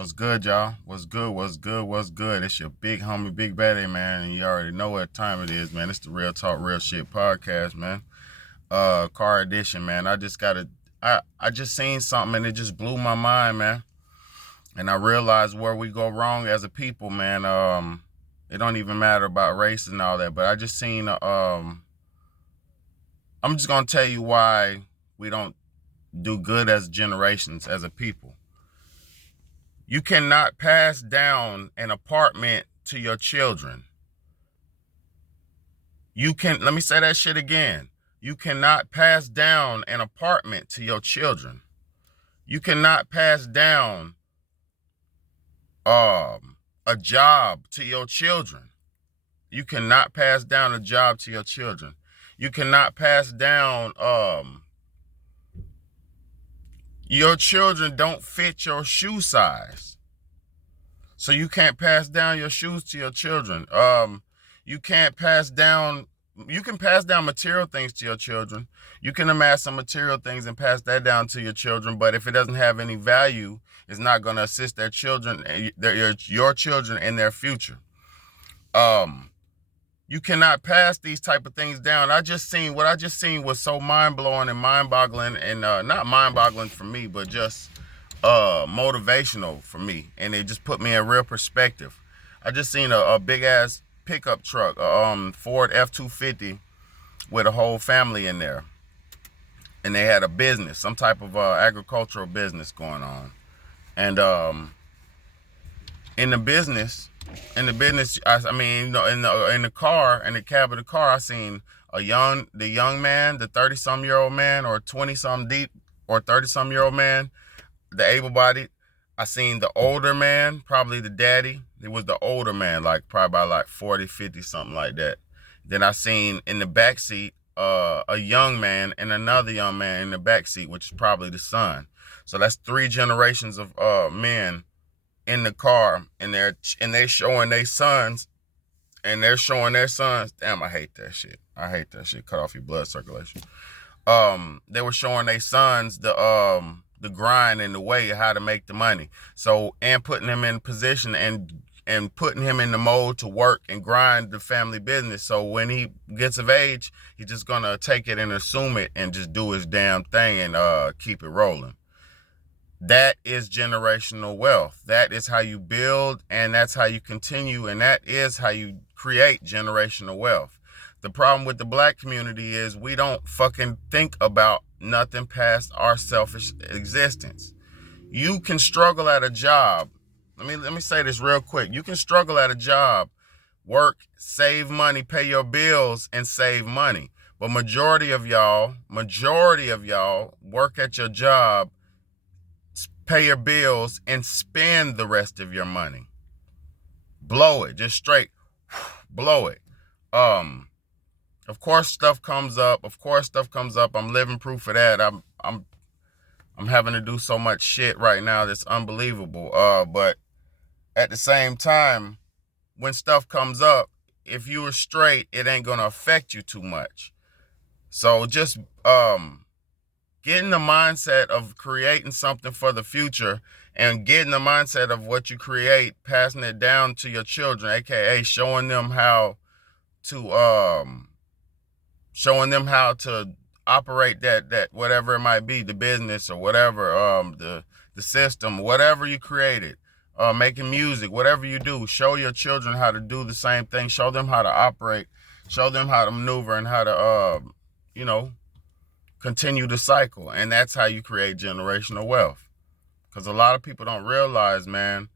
What's good, y'all? What's good? What's good? What's good? It's your big homie, Big Daddy, man, and you already know what time it is, man. It's the Real Talk, Real Shit podcast, man. Car edition, man. I just seen something and it just blew my mind, man. And I realized where we go wrong as a people, man. It don't even matter about race and all that, but I just seen. I'm just gonna tell you why we don't do good as generations as a people. You cannot pass down an apartment to your children. Let me say that shit again. You cannot pass down an apartment to your children. You cannot pass down a job to your children. You cannot pass down a job to your children. You cannot pass down, your children don't fit your shoe size. So you can't pass down your shoes to your children. You can pass down material things to your children. You can amass some material things and pass that down to your children, but if it doesn't have any value, it's not going to assist their children, your children in their future. You cannot pass these type of things down. What I just seen was so mind-blowing and mind-boggling, and not mind-boggling for me, but just motivational for me, and it just put me in real perspective. I just seen a big ass pickup truck, Ford F-250 with a whole family in there, and they had a business, some type of agricultural business going on. And in the business, I mean, in the car, in the cab of the car, I seen the young man, the 30-some-year-old man, or 20-some deep, or 30-some-year-old man, the able-bodied. I seen the older man, probably the daddy. It was the older man, like probably about like 40, 50, something like that. Then I seen in the back seat a young man and another young man in the back seat, which is probably the son. So that's 3 generations of men in the car, and they're showing their sons, and they're showing their sons. Damn, I hate that shit. Cut off your blood circulation. They were showing their sons the grind and the way how to make the money. So, and putting him in position and putting him in the mode to work and grind the family business. So when he gets of age, he's just gonna take it and assume it and just do his damn thing and keep it rolling. That is generational wealth. That is how you build, and that's how you continue, and that is how you create generational wealth. The problem with the black community is we don't fucking think about nothing past our selfish existence. You can struggle at a job. Let me say this real quick. You can struggle at a job, work, save money, pay your bills, and save money. But majority of y'all work at your job, pay your bills, and spend the rest of your money. Blow it, just straight blow it. Of course stuff comes up. I'm living proof of that. I'm having to do so much shit right now that's unbelievable. But at the same time, when stuff comes up, if you were straight, it ain't gonna affect you too much. So just getting the mindset of creating something for the future, and getting the mindset of what you create, passing it down to your children, aka showing them how to operate that whatever it might be, the business or whatever, the system, whatever you created, making music, whatever you do, show your children how to do the same thing. Show them how to operate, show them how to maneuver, and how to continue the cycle. And that's how you create generational wealth. Because a lot of people don't realize, man,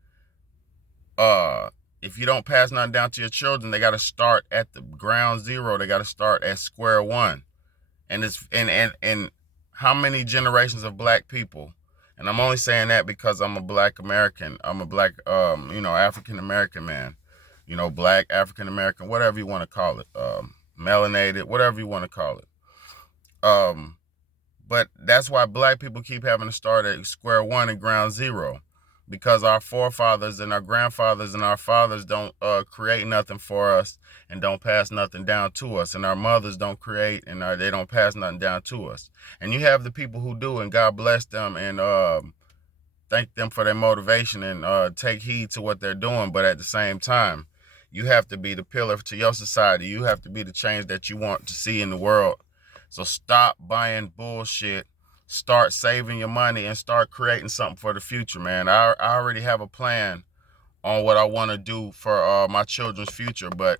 if you don't pass nothing down to your children, they got to start at the ground zero. They got to start at square one. And how many generations of black people, and I'm only saying that because I'm a black American. I'm a black, African American man, black African American, whatever you want to call it, melanated, whatever you want to call it. But that's why black people keep having to start at square one and ground zero, because our forefathers and our grandfathers and our fathers don't create nothing for us and don't pass nothing down to us, and our mothers don't create and they don't pass nothing down to us. And you have the people who do, and God bless them, and thank them for their motivation and take heed to what they're doing. But at the same time, you have to be the pillar to your society. You have to be the change that you want to see in the world. So stop buying bullshit. Start saving your money and start creating something for the future, man. I already have a plan on what I want to do for my children's future, but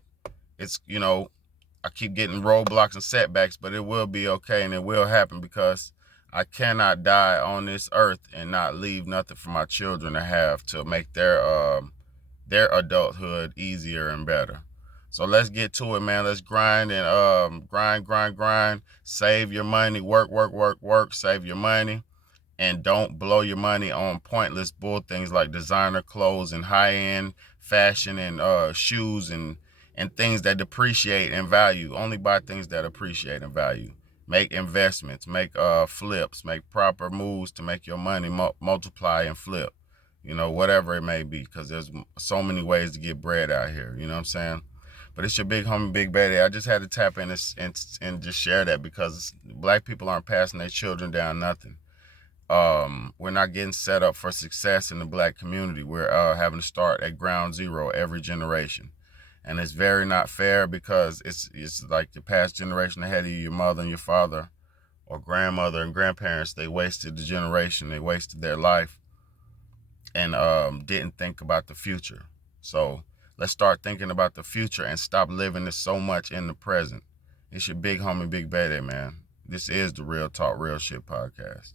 it's, I keep getting roadblocks and setbacks, but it will be okay and it will happen because I cannot die on this earth and not leave nothing for my children to have to make their adulthood easier and better. So let's get to it, man. Let's grind and grind. Save your money. Work. Save your money. And don't blow your money on pointless bull things like designer clothes and high-end fashion and shoes and things that depreciate in value. Only buy things that appreciate in value. Make investments, make flips, make proper moves to make your money multiply and flip. Whatever it may be, because there's so many ways to get bread out here. You know what I'm saying? But it's your big homie, Big Betty. I just had to tap in and just share that because black people aren't passing their children down nothing. We're not getting set up for success in the black community. We're having to start at ground zero every generation. And it's very not fair because it's like the past generation ahead of you, your mother and your father or grandmother and grandparents, they wasted the generation. They wasted their life and didn't think about the future. So let's start thinking about the future and stop living this so much in the present. It's your big homie, Big Betty, man. This is the Real Talk, Real Shit podcast.